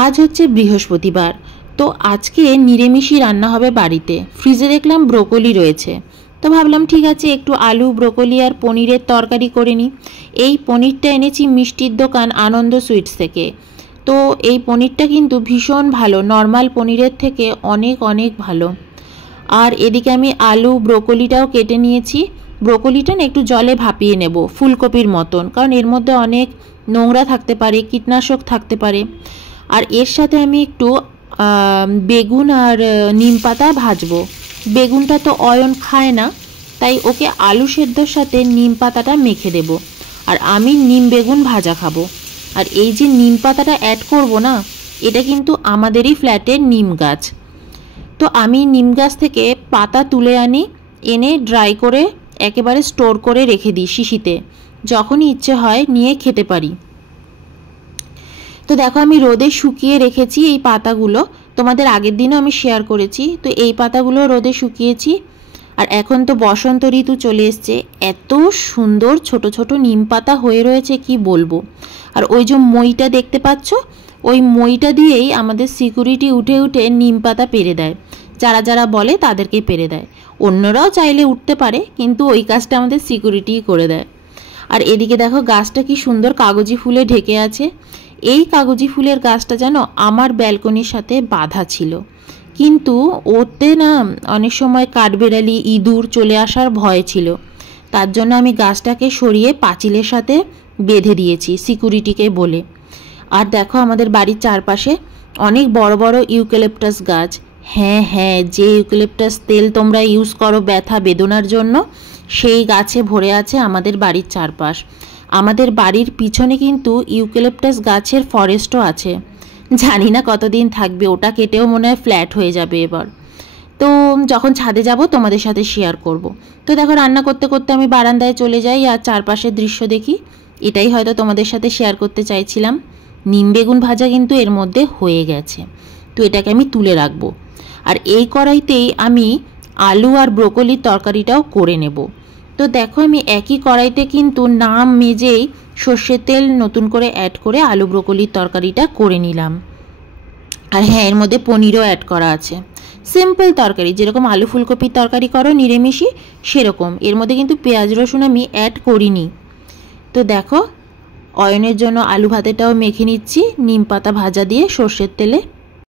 আজ হচ্ছে বৃহস্পতিবার, তো আজকে নিরামিষই রান্না হবে বাড়িতে। ফ্রিজে দেখলাম ব্রোকলি রয়েছে, তো ভাবলাম ঠিক আছে একটু আলু ব্রোকলি আর পনিরের তরকারি করে নিই। এই পনিরটা এনেছি মিষ্টির দোকান আনন্দ সুইটস থেকে। তো এই পনিরটা কিন্তু ভীষণ ভালো, নর্মাল পনিরের থেকে অনেক অনেক ভালো। আর এদিকে আমি আলু ব্রোকলিটাও কেটে নিয়েছি। ব্রোকলিটা না একটু জলে ভাপিয়ে নেব ফুলকপির মতন, কারণ এর মধ্যে অনেক নোংরা থাকতে পারে, কীটনাশক থাকতে পারে। আর এর সাথে আমি একটু বেগুন আর নিম পাতা ভাজবো। বেগুনটা তো অয়ন খায় না, তাই ওকে আলু সেদ্ধর সাথে নিম পাতাটা মেখে দেব। আর আমি নিম বেগুন ভাজা খাবো। আর এই যে নিম পাতাটা অ্যাড করব না, এটা কিন্তু আমাদেরই ফ্ল্যাটের নিম গাছ। তো আমি নিম গাছ থেকে পাতা তুলে আনি, এনে ড্রাই করে একেবারে স্টোর করে রেখে দিই শিশিতে, যখনই ইচ্ছে হয় নিয়ে খেতে পারি। তো দেখো আমি রোদে শুকিয়ে রেখেছি এই পাতাগুলো, তোমাদের আগের দিনও আমি শেয়ার করেছি। তো এই পাতাগুলো রোদে শুকিয়েছি। আর এখন তো বসন্ত ঋতু চলে এসছে, এত সুন্দর ছোট ছোট নিম পাতা হয়ে রয়েছে কি বলবো। আর ওই যে মইটা দেখতে পাচ্ছ, ওই মইটা দিয়েই আমাদের সিকিউরিটি উঠে উঠে নিম পাতা পেরে দেয়। যারা যারা বলে তাদেরকে পেরে দেয়, অন্যরাও চাইলে উঠতে পারে, কিন্তু ওই কাজটা আমাদের সিকিউরিটিই করে দেয়। আর এদিকে দেখো গাছটা কি সুন্দর কাগজি ফুলে ঢেকে আছে। এই কাগজি ফুলের গাছটা যেন আমার ব্যালকনির সাথে বাঁধা ছিল, কিন্তু ওতে না অনেক সময় কাঠবেড়ালি ইঁদুর চলে আসার ভয় ছিল। তার জন্য আমি গাছটাকে সরিয়ে পাঁচিলের সাথে বেঁধে দিয়েছি সিকিউরিটিকে বলে। আর দেখো আমাদের বাড়ির চারপাশে অনেক বড় বড় ইউক্যালিপটাস গাছ। হ্যাঁ হ্যাঁ, যে ইউক্যালিপটাস তেল তোমরা ইউজ করো ব্যথা বেদনার জন্য, সেই গাছে ভরে আছে আমাদের বাড়ির চারপাশ। আমাদের বাড়ির পিছনে কিন্তু ইউক্যালিপটাস গাছের ফরেস্টও আছে। জানি না কতদিন থাকবে, ওটা কেটেও মনে হয় ফ্ল্যাট হয়ে যাবে এবার। তো যখন ছাদে যাব তোমাদের সাথে শেয়ার করব। তো দেখো রান্না করতে করতে আমি বারান্দায় চলে যাই আর চারপাশের দৃশ্য দেখি। এটাই হয়তো তোমাদের সাথে শেয়ার করতে চাইছিলাম। নিম বেগুন ভাজা কিন্তু এর মধ্যে হয়ে গেছে, তো এটাকে আমি তুলে রাখবো। আর এই কড়াইতেই আমি আলু আর ব্রোকলির তরকারিটাও করে নেব। তো দেখো আমি একই কড়াইতে কিন্তু নাম মেজেই সর্ষের তেল নতুন করে অ্যাড করে আলু ব্রোকলির তরকারিটা করে নিলাম। আর হ্যাঁ, এর মধ্যে পনিরও অ্যাড করা আছে। সিম্পল তরকারি, যেরকম আলু ফুলকপির তরকারি করো নিরামিষই, সেরকম। এর মধ্যে কিন্তু পেঁয়াজ রসুন আমি অ্যাড করিনি। তো দেখো অয়নের জন্য আলু ভাতেটাও মেখে নিচ্ছি নিম পাতা ভাজা দিয়ে সর্ষের তেলে।